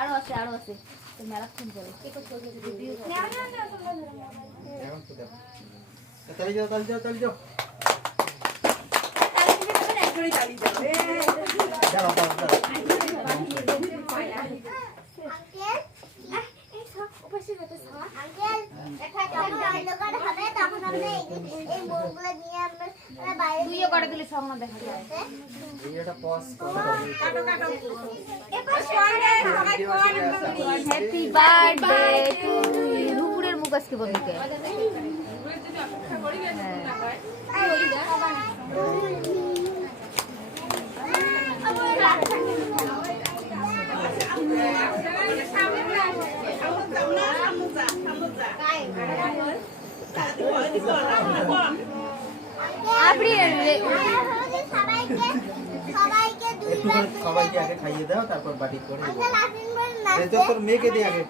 আরো আছে মেলাক্ষণ করে হ্যাপি বার্থডে টু ইউ। রূপুরের মুখ আজকে বন্ধুকে সবাইকে আগে খাইয়ে দাও, তারপর বাটি করে তোর মেয়েকে দিয়ে আগে।